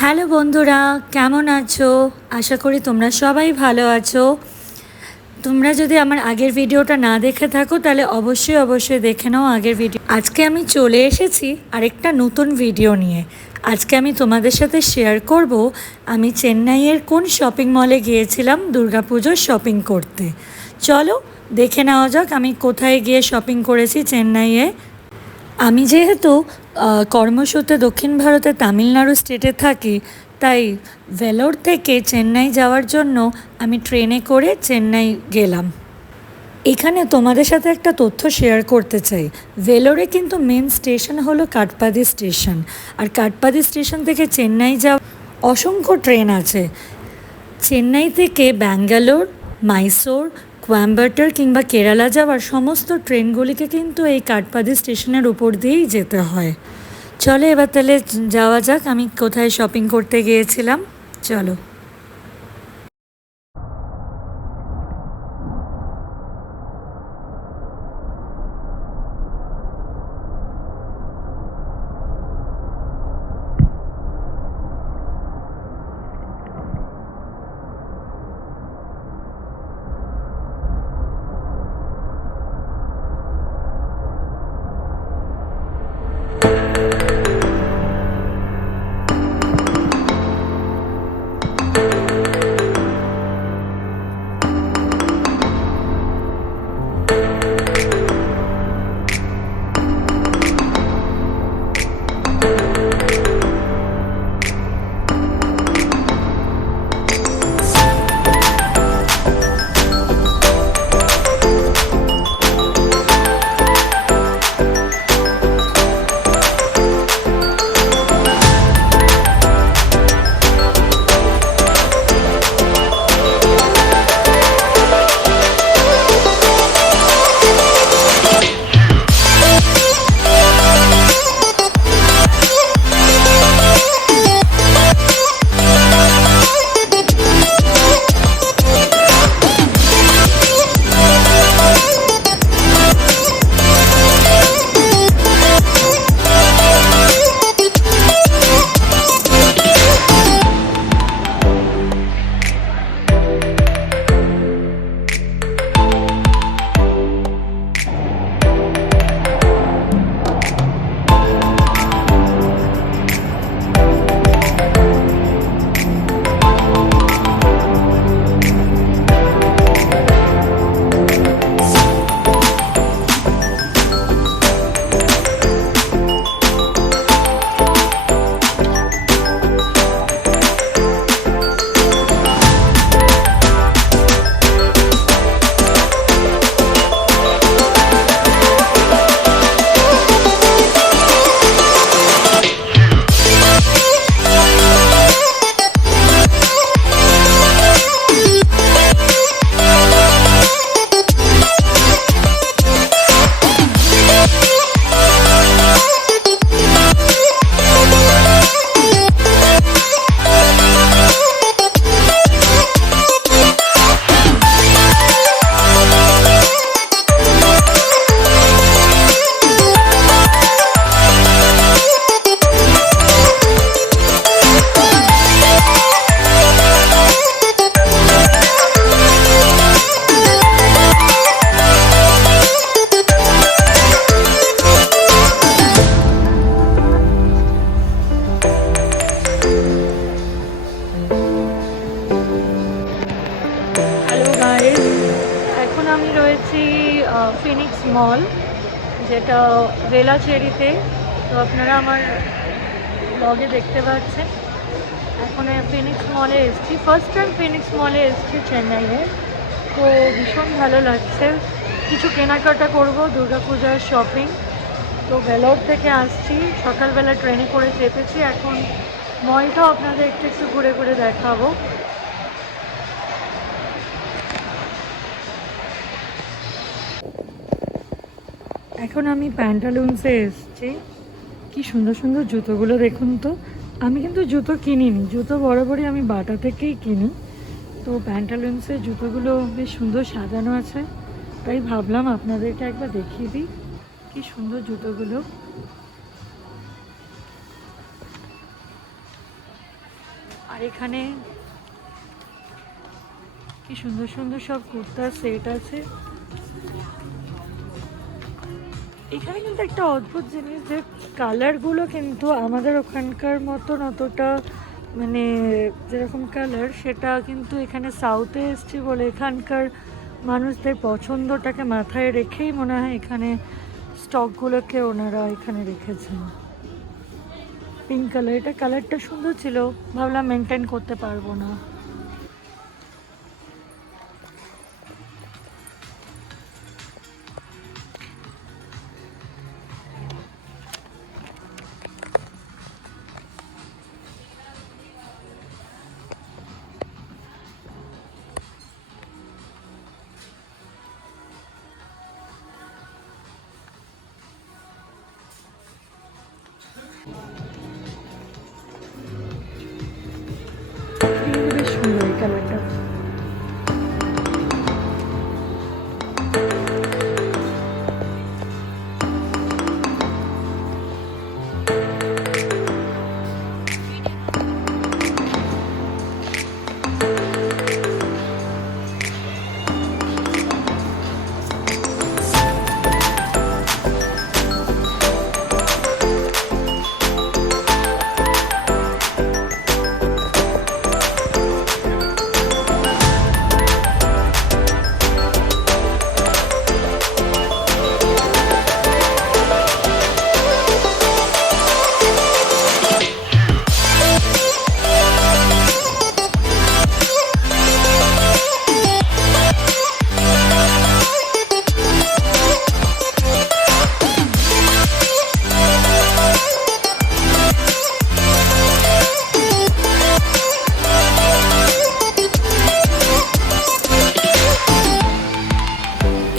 Hello বন্ধুরা, কেমন আছো? আশা করি তোমরা সবাই ভালো আছো। তোমরা যদি আমার আগের ভিডিওটা না দেখে থাকো তাহলে অবশ্যই দেখে নাও আগের ভিডিও। আজকে আমি চলে এসেছি আরেকটা নতুন ভিডিও নিয়ে। আজকে আমি তোমাদের সাথে শেয়ার করব আমি চেন্নাইয়ের কোন শপিং মলে গিয়েছিলাম দুর্গাপুজোর শপিং করতে। চলো দেখে নেওয়া যাক আমি কোথায় গিয়ে শপিং করেছি চেন্নাইয়ে। আমি যেহেতু কর্মসূত্রে দক্ষিণ ভারতে তামিলনাড়ু স্টেটে থাকি, তাই ভেলোর থেকে চেন্নাই যাওয়ার জন্য আমি ট্রেনে করে চেন্নাই গেলাম। এখানে তোমাদের সাথে একটা তথ্য শেয়ার করতে চাই। ভেলোরে কিন্তু মেন স্টেশন হলো কাটপাদি স্টেশন, আর কাটপাদি স্টেশন থেকে চেন্নাই যাওয়ার অসংখ্য ট্রেন আছে। চেন্নাই থেকে ব্যাঙ্গালোর, মাইসোর, কোয়েম্বাটোর কিংবা কেরালা যাওয়ার সমস্ত ট্রেনগুলিকে কিন্তু এই কাটপাদি স্টেশনের উপর দিয়েই যেতে হয়। চলো এবার তাহলে যাওয়া যাক আমি কোথায় শপিং করতে গিয়েছিলাম। চলো। হ্যালো গাইস, এখন আমি রয়েছি ফিনিক্স মল, যেটা ভেলাচেরিতে। তো আপনারা আমার ব্লগে দেখতে পাচ্ছেন। এখন ফিনিক্স মলে এসেছি, ফার্স্ট টাইম ফিনিক্স মলে এসেছি চেন্নাইয়ে। তো ভীষণ ভালো লাগছে। কিছু কেনাকাটা করব, দুর্গাপূজার শপিং। তো ভেলোর থেকে আসছি, সকালবেলা ট্রেনে করে চেপেছি। এখন মলটাও আপনাদের একটু একটু ঘুরে ঘুরে দেখাবো। এখন আমি প্যান্টালুন্সে এসেছি। কি সুন্দর সুন্দর জুতোগুলো দেখুন তো। আমি কিন্তু জুতো কিনিনি, জুতো বরাবরই আমি বাটা থেকেই কিনি। তো প্যান্টালুন্সের জুতোগুলো বেশ সুন্দর সাজানো আছে, তাই ভাবলাম আপনাদেরকে একবার দেখিয়ে দিই কি সুন্দর জুতোগুলো। আর এখানে কি সুন্দর সুন্দর সব কুর্তার সেট আছে। এখানে কিন্তু একটা অদ্ভুত জিনিস যে কালারগুলো কিন্তু আমাদের ওখানকার মতন অতটা মানে যেরকম কালার সেটা কিন্তু এখানে সাউথে এসছে বলে এখানকার মানুষদের পছন্দটাকে মাথায় রেখেই মনে হয় এখানে স্টকগুলোকে ওনারা এখানে রেখেছেন। পিঙ্ক কালার, এটা কালারটা সুন্দর ছিল, ভাবলাম মেনটেন করতে পারবো না। বেশ সুন্দর এই কালারটা।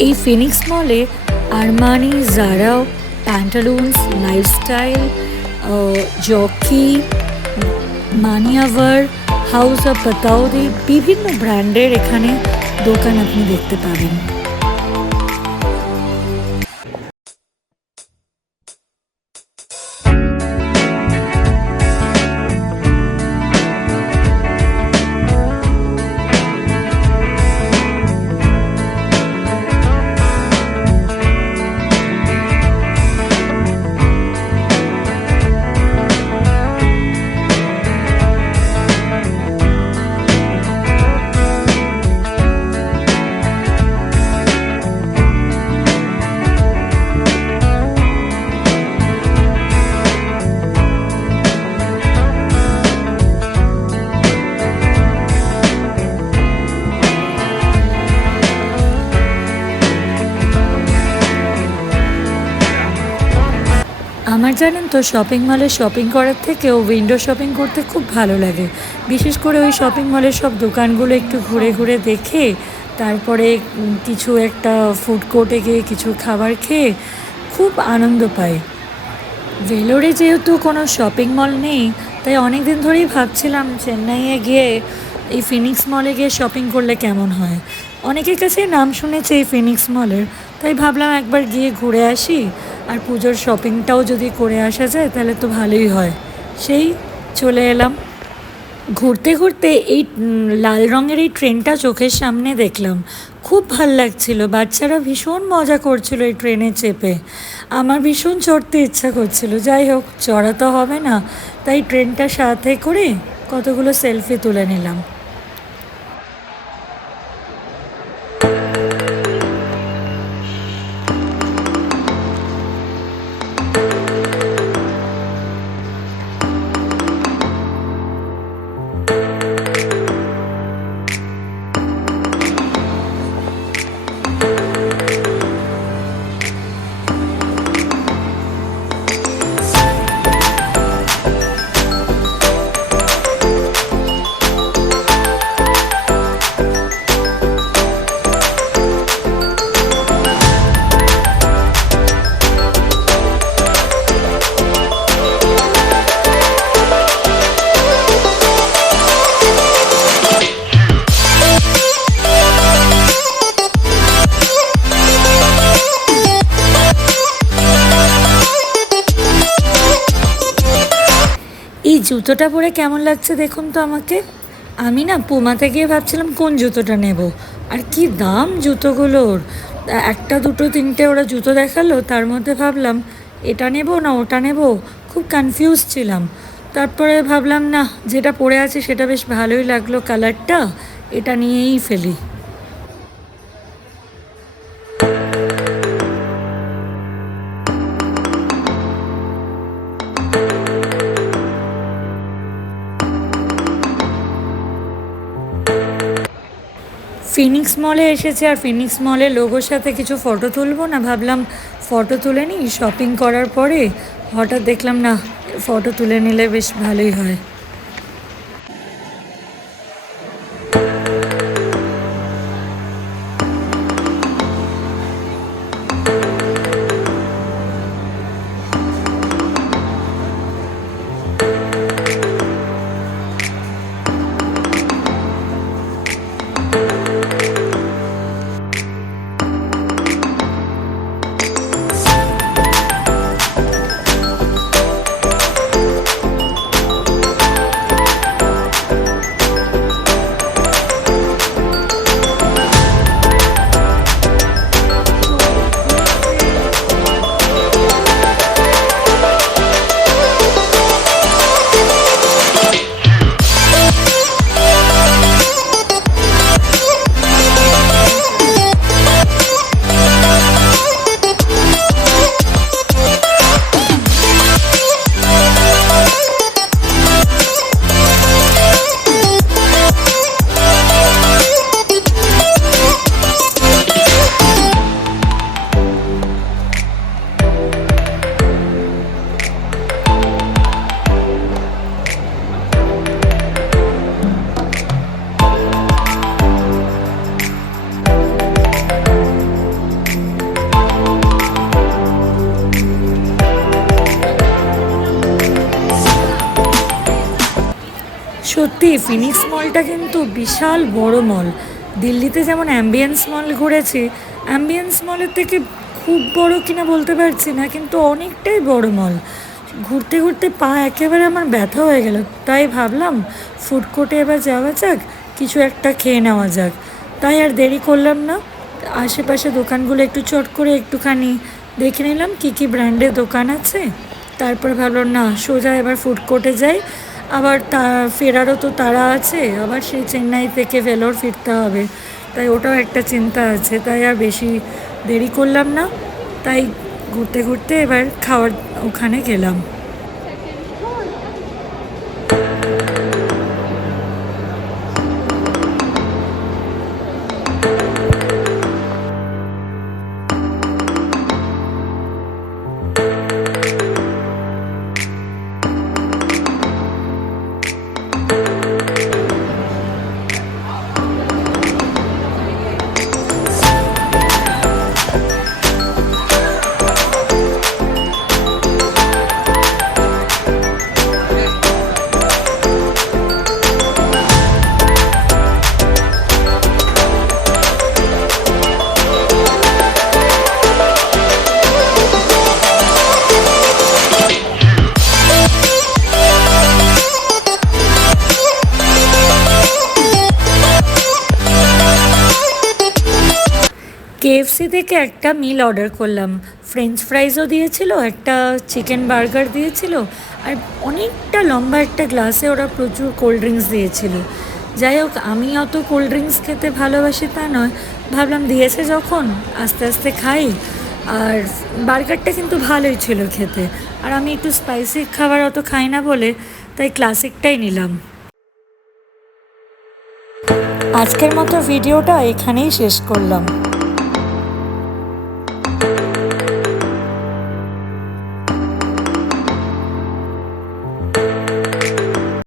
এই ফিনিক্স মলে Armani, Zara, Pantaloons, Lifestyle, Jockey, Manyavar, house of Pataudi বিভিন্ন ব্র্যান্ডের এখানে দোকান আপনি দেখতে পাবেন। আমার জানেন তো শপিং মলে শপিং করার থেকেও উইন্ডো শপিং করতে খুব ভালো লাগে। বিশেষ করে ওই শপিং মলের সব দোকানগুলো একটু ঘুরে ঘুরে দেখে তারপরে কিছু একটা ফুড কোর্টে গিয়ে কিছু খাবার খেয়ে খুব আনন্দ পাই। ভেলোরে যেহেতু কোনো শপিং মল নেই তাই অনেক দিন ধরেই ভাবছিলাম চেন্নাইয়ে গিয়ে এই ফিনিক্স মলে গিয়ে শপিং করলে কেমন হয়। অনেকের কাছে নাম শুনেছি এই ফিনিক্স মলের, তাই ভাবলাম একবার গিয়ে ঘুরে আসি, আর পুজোর শপিংটাও যদি করে আসা যায় তাহলে তো ভালোই হয়। সেই চলে এলাম। ঘুরতে ঘুরতে এই লাল রঙের এই ট্রেনটা চোখের সামনে দেখলাম, খুব ভাল লাগছিল। বাচ্চারা ভীষণ মজা করছিল এই ট্রেনে চেপে, আমার ভীষণ চড়তে ইচ্ছা করছিল। যাই হোক, চড়া তো হবে না, তাই ট্রেনটা সাথে করে কতগুলো সেলফি তুলে নিলাম। জুতোটা পরে কেমন লাগছে দেখুন তো আমাকে। আমি না পুমাতে গিয়ে ভাবছিলাম কোন জুতোটা নেব, আর কি দাম জুতোগুলোর। একটা দুটো তিনটে ওরা জুতো দেখালো, তার মধ্যে ভাবলাম এটা নেব না ওটা নেব, খুব কনফিউজ ছিলাম। তারপরে ভাবলাম না, যেটা পরে আছে সেটা বেশ ভালোই লাগলো কালারটা, এটা নিয়েই ফেলি। ফিনিক্স মলে এসেছে, আর ফিনিক্স মলের লোগোর সাথে কিছু ফটো তুলবো না, ভাবলাম ফটো তুলে নিই। শপিং করার পরে হঠাৎ দেখলাম না, ফটো তুলে নিলে বেশ ভালোই হয়। সত্যি ফিনিক্স মলটা কিন্তু বিশাল বড় মল। দিল্লিতে যেমন অ্যাম্বিয়েন্স মল ঘুরেছি, অ্যাম্বিয়েন্স মলের থেকে খুব বড় কিনা বলতে পারছি না, কিন্তু অনেকটাই বড় মল। ঘুরতে ঘুরতে পা একেবারে আমার ব্যথা হয়ে গেল, তাই ভাবলাম ফুড কোর্টে এবার যাওয়া যাক, কিছু একটা খেয়ে নেওয়া যাক। তাই আর দেরি করলাম না, আশেপাশে দোকানগুলো একটু চট করে একটুখানি দেখে নিলাম কী কী ব্র্যান্ডের দোকান আছে। তারপর ভাবলাম না, সোজা এবার ফুড কোর্টে যাই। আবার ফেরারও তো তাড়া আছে, আবার সেই চেন্নাই থেকে ভেলোর ফিরতে হবে, তাই ওটাও একটা চিন্তা আছে। তাই আর বেশি দেরি করলাম না, তাই ঘুরতে ঘুরতে এবার খাওয়ার ওখানে গেলাম। কেএফসি থেকে একটা মিল অর্ডার করলাম, ফ্রেঞ্চ ফ্রাইজও দিয়েছিল, একটা চিকেন বার্গার দিয়েছিল, আর অনেকটা লম্বা একটা গ্লাসে ওরা প্রচুর কোল্ড ড্রিঙ্কস দিয়েছিল। যাই হোক, আমি অত কোল্ড ড্রিঙ্কস খেতে ভালোবাসি তা নয়, ভাবলাম দিয়েছে যখন আস্তে আস্তে খাই। আর বার্গারটা কিন্তু ভালোই ছিল খেতে, আর আমি একটু স্পাইসি খাবার অত খাই না বলে তাই ক্লাসিকটাই নিলাম। আজকের মতো ভিডিওটা এখানেই শেষ করলাম।